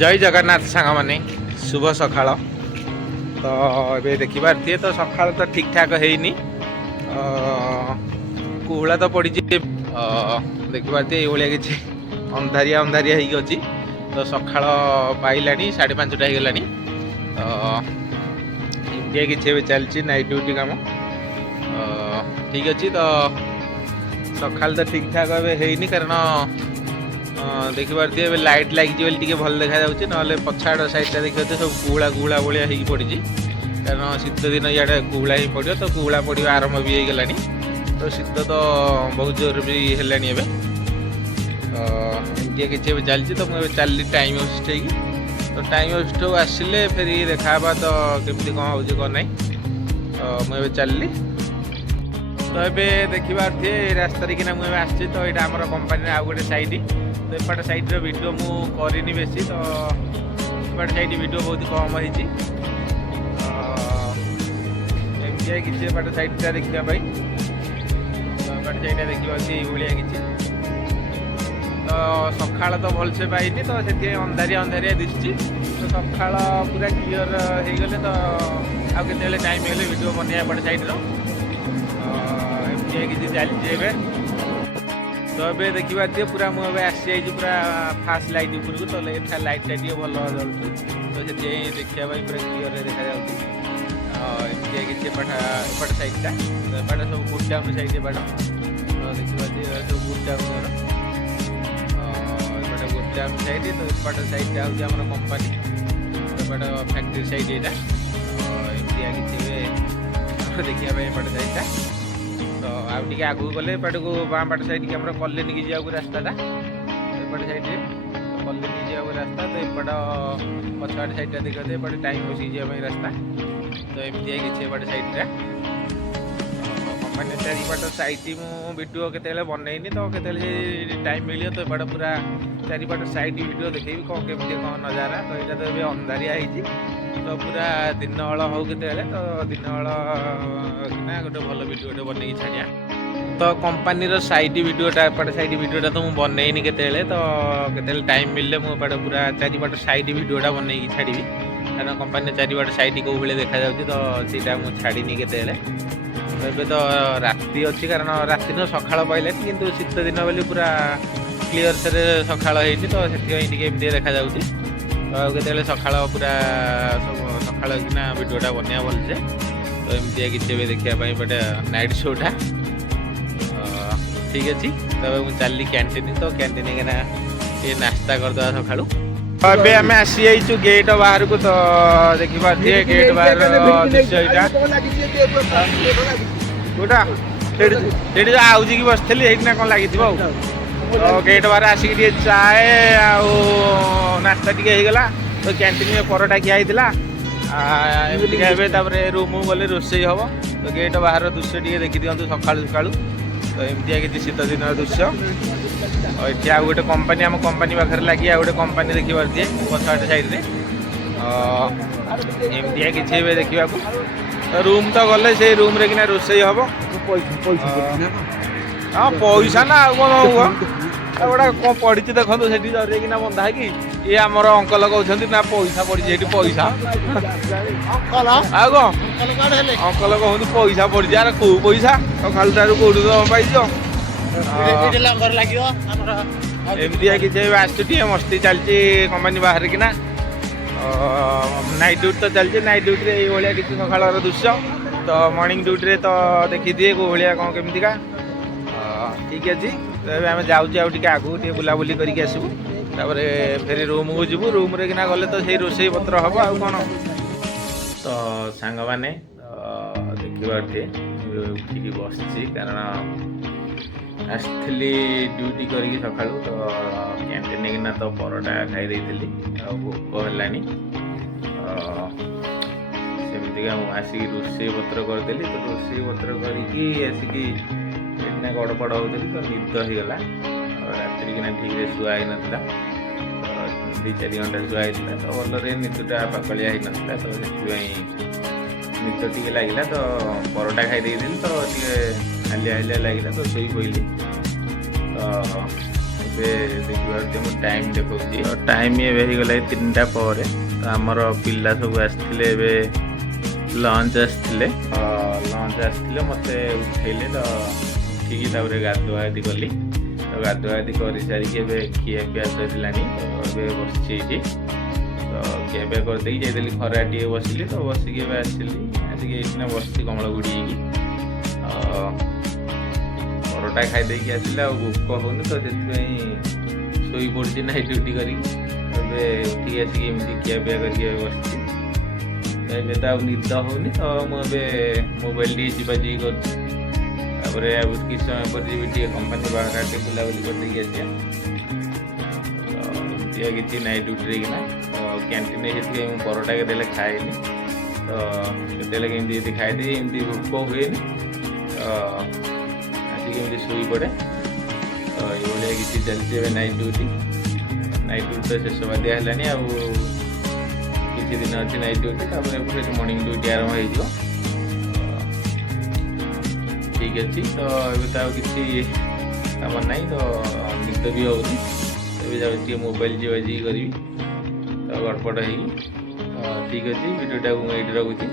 जय जगन्नाथ सांग माने शुभ सकाळ। तो ये देखिए तो सकाळ तो ठीक ठाक है कुहला तो पड़ी देखिए ये कि अंधारिया अंधारिया होगी। तो सकाळ पाइला 5:30 होगला। तो इंडिया किसी चलती नाइट ड्यूटी काम ठीक अच्छे। तो सकाळ तो ठीक ठाक है कारण देखिए लाइट लगे भल देखा जाऊँगी ना पछाड़ साइडटा देखिए तो सब कुहला कुहला भाया हो पड़ी कारण शीत दिन इे कुहला ही पड़ो। तो कुहला पड़ा आरंभ भी हो गलानी। तो शीत तो बहुत जोर भी है एमती किसी चलती। तो मुझे चलती टाइम वेस्ट हो। तो टाइम वेस्ट आसिले फिर देखा तो केमती कौन हो कौन ना। तो मुझे चलली तो ये देखा रास्ता किना मुझे आसी। तो यहाँ आम कंपानी आउ गोटे साइड तो एपट साइड वीडियो मु करनी बेसी। तो एपट साइड वीडियो बहुत कम होती एमती किसी एपट साइडटा देखापी। तो एपट साइड देखा भाया किसी तो सका तो भलसे पाइनि। तो से अंधारिया अंधारिया दिशुची। तो सका पूरा क्लीयर हो गले तो आउ के टाइम हेल्ले वीडियो बन एपट साइड्र एमती किसी चलती। तो ये देखा पूरा मुझे आसी पूरा फास्ट लाइट उपरको। तो लाइटा टे भल जलुची। तो से देखा पूरा क्लीयर देखा जाती किसी एपट साइडटा। तो एपट सब गुड टाउन साइड एपट। तो देखा सब गुड टाउन एपट गुड टाउन साइड। तो एपट साइडटा हूँ कंपानी। एपट फैक्ट्री साइड यहाँ एमती किसी देखा एपट साइडटा। तो आगे आगू गले एपट को बाँ पट साइड की कलेनी की जाऊँ रास्ताटा। एपट साइड कलेनी जाऊँ रास्ता। तो एपट पछाड़ साइडटा देखते एपट टाइम बस रास्ता। तो एमती किसी एपट साइडटा कंपानी चारिपट साइड मुझे वीडियो के बनईनी। तो के टाइम मिले तो एपट पूरा चारिपट साइड वीडियो देखेबी कौन केमती कौन नजारा। तो यहाँ तो ये अंधारिया होती। तो पूरा दिन हल हो के तो दिन हल कि गोटे भल वीडियो बनई छाड़िया। तो कंपानीर साइड वीडियोटा एपट साइड वीडियोटा तो मुझे बनईनी के तो के टाइम मिले मुझे पूरा चारिपट साइड वीडियोटा बनई छाड़ी कारण कंपानी चारिपट साइड कौ भाई देखा जाऊँगी। तो सीटा मुझे छाड़नी के तो तो राति अच्छी कारण राति न सका पाइलानी कि शीत दिन बोली पूरा क्लीयर से सका तो से देखा जाऊँगी। तो के सका पूरा सब सका किना वीडियोटा बनया भलसे। तो एमती किसी देखापी पटे नाइट शोटा ठीक अच्छे। तब मुझे चलनी कैंटीन। तो कैंटीन के ये नाश्ता करदे सका। अबे आम आसी जाइचु गेट बाहर को। तो देखिए गेट बाहर दृश्य गोटा से आउजी की बसली ये कौन लगी। तो गेट बाहर आसिक चाय नाश्ता टे होगला। तो कैंटीन में परोटा खिया एमती रूम गले रोषे हम। तो गेट बाहर दृश्य टे देखी दिखाँ सका सका। तो एमती किसी शीत दिन दृश्य ये आउ गोटे कंपानी आम कंपानी पाखे लगी आउ गोटे कंपानी देखी पारे पछाड़ साइड एमती किसी देखा। तो रूम तो गले से रूम रे किना रोषे हम। हाँ पैसा ना आउ कौन हुआ गोटा कौन पड़ी देखो से जरिए बंधा है कि ये आमर अंकल कहते ना पैसा पड़ी पैसा आउ कौन अंकल कहते पैसा पड़ी यार कौ पैसा तो खाली तार कौटू तो पाइज एमती किसी आसुटी मस्ती चलती कंपानी बाहर कि नाइट ड्यूटी। तो चलती नाइट ड्यूटी ये किसी सकाळ दृश्य। तो मॉर्निंग ड्यूटी तो देखी दिए कौ भाया कौन केमतीका ठीक अच्छे। तो आम जाऊँ आगू बुलाबुली करके आसबू। फिर रूम को जीवु रूम रे किना गले तो से रोषे पत्र हम आउ कौन। तो सांग मैंने देखा उठिकी बस कारण आसली ड्यूटी करके सका। तो कैंटीन किना तो परोटा खाई भोक है सेमतिका आसिक रोषे पत्र करदेली। तो रोषे पत्र करके आसिकी गड़पड़ हो। तो निद होगला रात्रि किना ठीक से शुआ ही नाला। तो 2-4 घंटा शुआ होता। तो भलरे निदटा पाकलिया ही नाला। तो निद टे लगे। तो परोटा खाई देली। तो हालिया हालिया लगे तो शोई पड़ी। तो ଏବେ ଦେଖିପାରୁଥିବେ ମୁଁ ଟାଇମ୍ ଦେଖାଉଛି। ଟାଇମ୍ ଏବେ ହେଇଗଲା 3ଟା ପରେ। ତ ଆମର ପିଲା ସବୁ ଆସିଥିଲେ ଏବେ ଲଞ୍ଚ ଆସିଥିଲେ ମୋତେ ଉଠେଇଲେ ତ ଉଠିକି ତାପରେ ଗାଧୁଆଗାଧି କଲି। ତ ଗାଧୁଆଗାଧି କରିସାରିକି ଏବେ ଖିଆପିଆ ସରିଲାଣି। ତ ଏବେ ବସିଛି ଏଇଠି। ତ ଖିଆପିଆ କରିଦେଇକି ଯାଇଥିଲି ଖରା ଟିକେ ବସିଲି। ତ ବସିକି ଏବେ ଆସିକି ଏଇଠି ବସିଛି କମଳଗୁଡ଼ି ହେଇକି। ପରଟା ଖାଇଦେଇକି ଆସିଲେ ଆଉ ଭୋକ ହେଉନି ତ ସେଥିପାଇଁ ଶୋଇପଡ଼ିଛି ନାଇଟ୍ ଡ୍ୟୁଟି କରିକି। ଏବେ ଉଠିକି ଆସିକି ଏମିତି ଖିଆପିଆ କରିକି ଏବେ ବସିଛି। ଏବେ ତ ଆଉ ନିଦ ହେଉନି ତ ମୁଁ ଏବେ ମୋବାଇଲ୍ ଟିକେ ଯିବାଯିବି କରୁଛି। ତାପରେ ଆଉ କିଛି ସମୟ ପରେ ଯିବି ଟିକେ କମ୍ପାନୀ ବାହାର ଟିକେ ବୁଲାବୁଲି କରିଦେଇକି ଆସିବା। ତ ଏମିତିଆ କିଛି ନାଇଟ୍ ଡ୍ୟୁଟିରେ କିନା ତ କ୍ୟାଣ୍ଟିନ୍ରେ ସେଥିପାଇଁ ମୁଁ ପରଟା କେତେବେଳେ ଖାଏନି। ତ କେତେବେଳେ କେମିତି ଯଦି ଖାଇଦିଏ ଏମିତି ଭୋକ ହୁଏନି। ତ ଆସିକି ଏମିତି ଶୋଇପଡ଼େ। ତ ଏଇଭଳିଆ କିଛି ଚାଲିଛି ଏବେ ନାଇଟ୍ ଡ୍ୟୁଟି। ନାଇଟ୍ ଡ୍ୟୁଟି ତ ଶେଷ ବାଦିଆ ହେଲାଣି, ଆଉ କିଛି ଦିନ ଅଛି ନାଇଟ୍ ଡ୍ୟୁଟି। ତାପରେ ସେଠି ମର୍ଣ୍ଣିଂ ଡ୍ୟୁଟି ଆରମ୍ଭ ହେଇଯିବ। ଠିକ୍ ଅଛି। ତ ଏବେ ତ ଆଉ କିଛି କାମ ନାହିଁ, ତ ନିଦ ବି ହେଉନି। ଏବେ ଯାଉଛି ଟିକେ ମୋବାଇଲ୍ ଯିବାଯିବି କରିବି ତ ଗଡ଼ପଡ଼ ହେଇକି। ଠିକ୍ ଅଛି, ଭିଡ଼ିଓଟାକୁ ମୁଁ ଏଇଠି ରଖୁଛି।